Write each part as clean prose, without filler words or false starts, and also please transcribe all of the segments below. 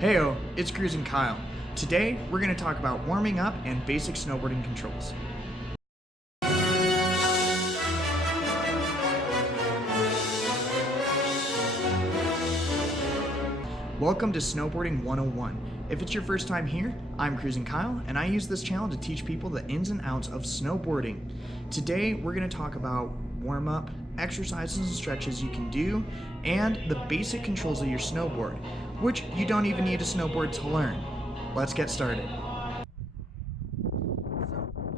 Heyo, it's Cruising Kyle. Today, we're going to talk about warming up and basic snowboarding controls. Welcome to Snowboarding 101. If it's your first time here, I'm Cruising Kyle, and I use this channel to teach people the ins and outs of snowboarding. Today, we're going to talk about warm-up, exercises and stretches you can do, and the basic controls of your snowboard, which you don't even need a snowboard to learn. Let's get started. So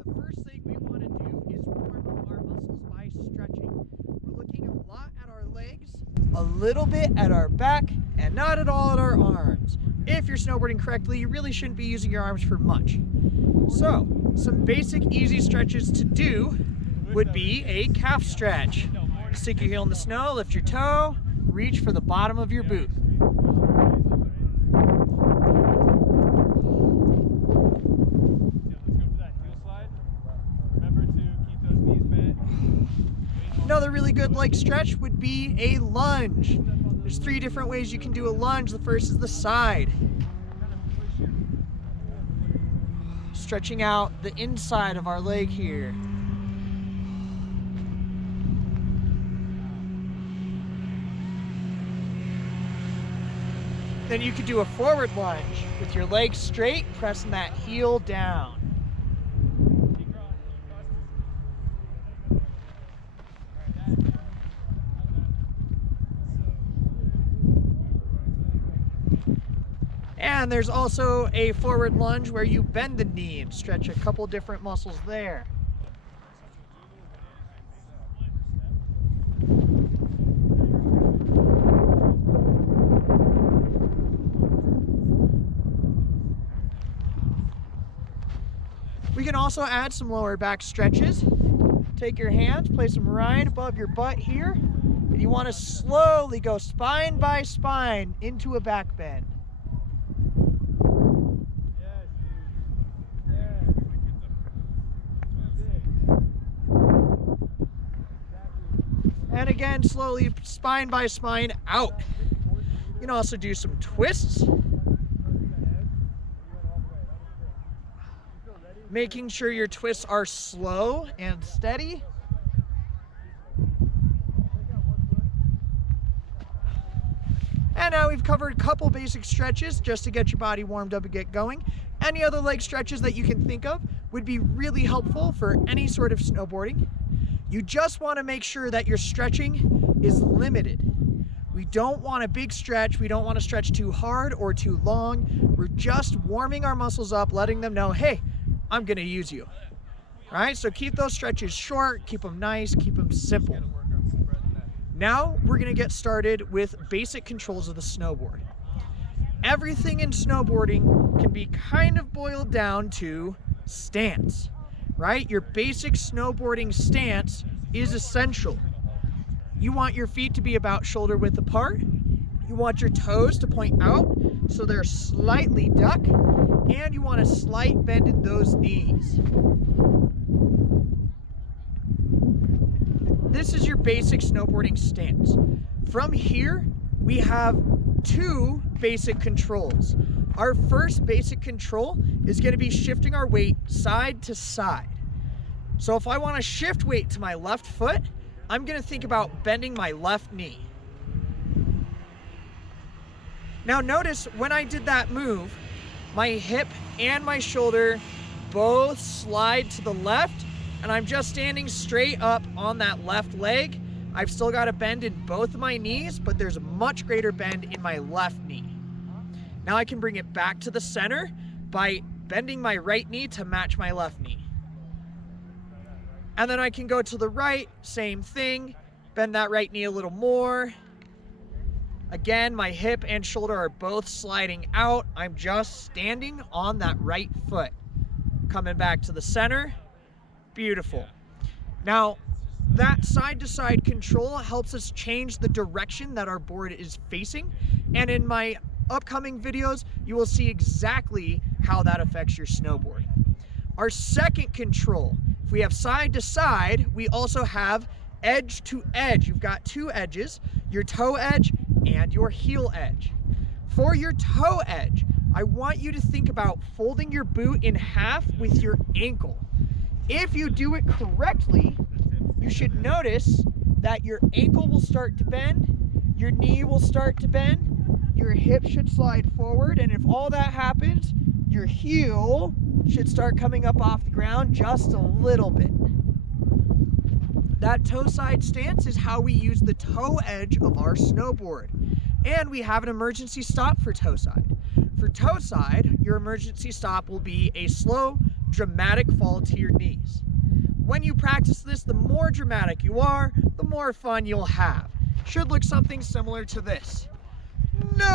the first thing we want to do is warm up our muscles by stretching. We're looking a lot at our legs, a little bit at our back, and not at all at our arms. If you're snowboarding correctly, you really shouldn't be using your arms for much. So some basic easy stretches to do would be a calf stretch. Stick your heel in the snow, lift your toe, reach for the bottom of your boot. Another really good leg stretch would be a lunge. There's 3 different ways you can do a lunge. The first is the side. Stretching out the inside of our leg here. Then you could do a forward lunge with your legs straight, pressing that heel down. And there's also a forward lunge where you bend the knee and stretch a couple different muscles there. We can also add some lower back stretches. Take your hands, place them right above your butt here, and you want to slowly go spine by spine into a back bend. And again, slowly spine by spine out. You can also do some twists. Making sure your twists are slow and steady. And now we've covered a couple basic stretches just to get your body warmed up and get going. Any other leg stretches that you can think of would be really helpful for any sort of snowboarding. You just want to make sure that your stretching is limited. We don't want a big stretch. We don't want to stretch too hard or too long. We're just warming our muscles up, letting them know, hey, I'm going to use you. All right, so keep those stretches short, keep them nice, keep them simple. Now we're going to get started with basic controls of the snowboard. Everything in snowboarding can be kind of boiled down to stance, right? Your basic snowboarding stance is essential. You want your feet to be about shoulder width apart. You want your toes to point out so they're slightly duck, and you want a slight bend in those knees. This is your basic snowboarding stance. From here, we have 2 basic controls. Our first basic control is going to be shifting our weight side to side. So if I want to shift weight to my left foot, I'm going to think about bending my left knee. Now notice when I did that move, my hip and my shoulder both slide to the left, and I'm just standing straight up on that left leg. I've still got a bend in both of my knees, but there's a much greater bend in my left knee. Now I can bring it back to the center by bending my right knee to match my left knee. And then I can go to the right, same thing, bend that right knee a little more. Again, my hip and shoulder are both sliding out. I'm just standing on that right foot. Coming back to the center. Beautiful. Now, that side-to-side control helps us change the direction that our board is facing. And in my upcoming videos, you will see exactly how that affects your snowboard. Our second control, if we have side to side, we also have edge to edge. You've got 2 edges, your toe edge and your heel edge. For your toe edge, I want you to think about folding your boot in half with your ankle. If you do it correctly, you should notice that your ankle will start to bend, your knee will start to bend, your hip should slide forward, and if all that happens, your heel should start coming up off the ground just a little bit. That toe side stance is how we use the toe edge of our snowboard. And we have an emergency stop for toe side. For toe side, your emergency stop will be a slow, dramatic fall to your knees. When you practice this, the more dramatic you are, the more fun you'll have. Should look something similar to this. No!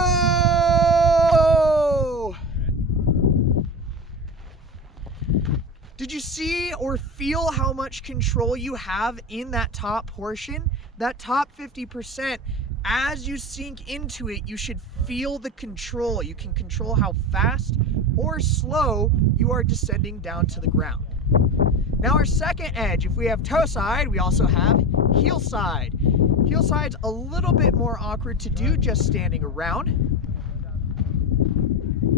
Did you see or feel how much control you have in that top portion? That top 50%, as you sink into it, you should feel the control. You can control how fast or slow you are descending down to the ground. Now our second edge, if we have toe side, we also have heel side. Heel side's a little bit more awkward to do just standing around.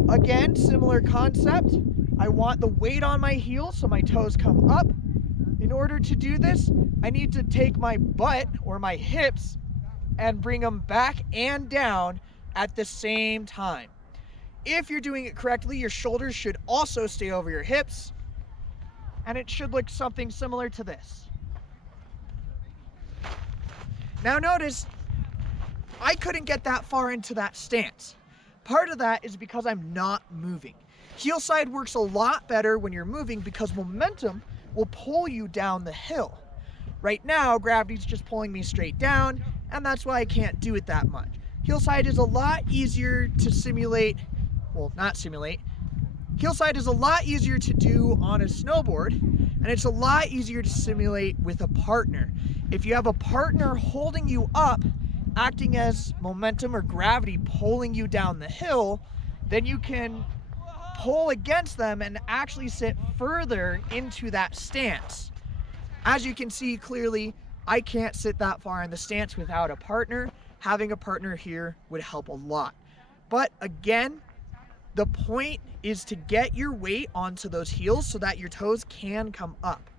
Again, similar concept. I want the weight on my heels so my toes come up. In order to do this, I need to take my butt or my hips and bring them back and down at the same time. If you're doing it correctly, your shoulders should also stay over your hips, and it should look something similar to this. Now notice, I couldn't get that far into that stance. Part of that is because I'm not moving. Heel side works a lot better when you're moving because momentum will pull you down the hill. Right now, gravity's just pulling me straight down, and that's why I can't do it that much. Heel side is a lot easier to simulate, well, not simulate. Heel side is a lot easier to do on a snowboard, and it's a lot easier to simulate with a partner. If you have a partner holding you up, acting as momentum or gravity pulling you down the hill, then you can pull against them and actually sit further into that stance. As you can see clearly, I can't sit that far in the stance without a partner. Having a partner here would help a lot. But again, the point is to get your weight onto those heels so that your toes can come up.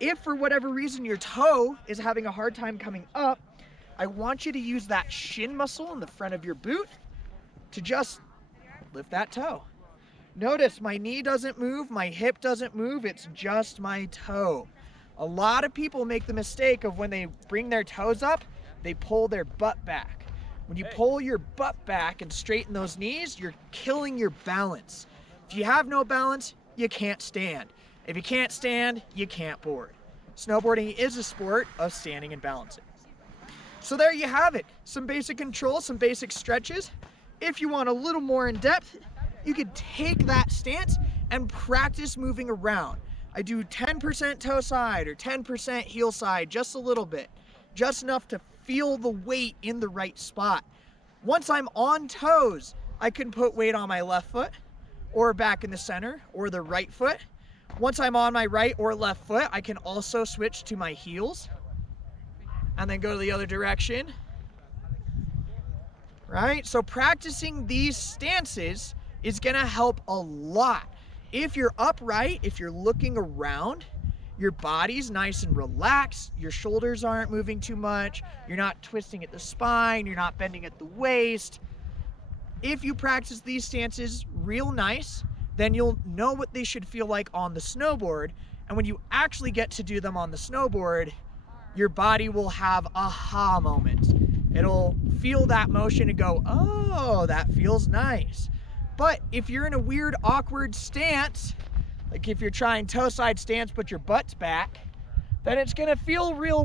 If for whatever reason your toe is having a hard time coming up, I want you to use that shin muscle in the front of your boot to just lift that toe. Notice my knee doesn't move, my hip doesn't move, it's just my toe. A lot of people make the mistake of when they bring their toes up, they pull their butt back. When you pull your butt back and straighten those knees, you're killing your balance. If you have no balance, you can't stand. If you can't stand, you can't board. Snowboarding is a sport of standing and balancing. So there you have it. Some basic controls, some basic stretches. If you want a little more in depth, you could take that stance and practice moving around. I do 10% toe side or 10% heel side, just a little bit, just enough to feel the weight in the right spot. Once I'm on toes, I can put weight on my left foot or back in the center or the right foot. Once I'm on my right or left foot, I can also switch to my heels and then go to the other direction. Right? So practicing these stances is gonna help a lot. If you're upright, if you're looking around, your body's nice and relaxed, your shoulders aren't moving too much, you're not twisting at the spine, you're not bending at the waist. If you practice these stances real nice, then you'll know what they should feel like on the snowboard. And when you actually get to do them on the snowboard, your body will have aha moments. It'll feel that motion and go, oh, that feels nice. But if you're in a weird, awkward stance, like if you're trying toe side stance but your butt's back, then it's gonna feel real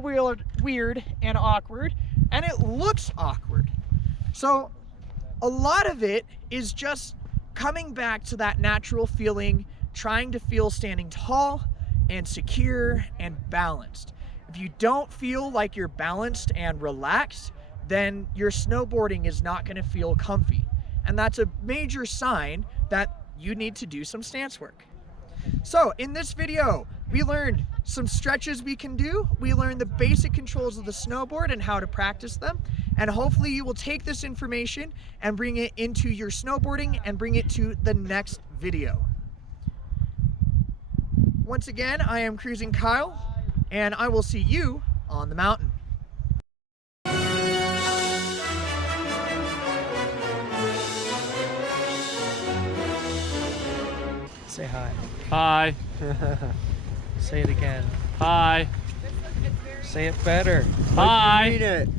weird and awkward, and it looks awkward. So a lot of it is just coming back to that natural feeling, trying to feel standing tall and secure and balanced. If you don't feel like you're balanced and relaxed, then your snowboarding is not gonna feel comfy. And that's a major sign that you need to do some stance work. So in this video, we learned some stretches we can do. We learned the basic controls of the snowboard and how to practice them. And hopefully you will take this information and bring it into your snowboarding and bring it to the next video. Once again, I am Cruising Kyle, and I will see you on the mountain. Say hi. Hi. Say it again. Hi. Say it better. Hi. Read it.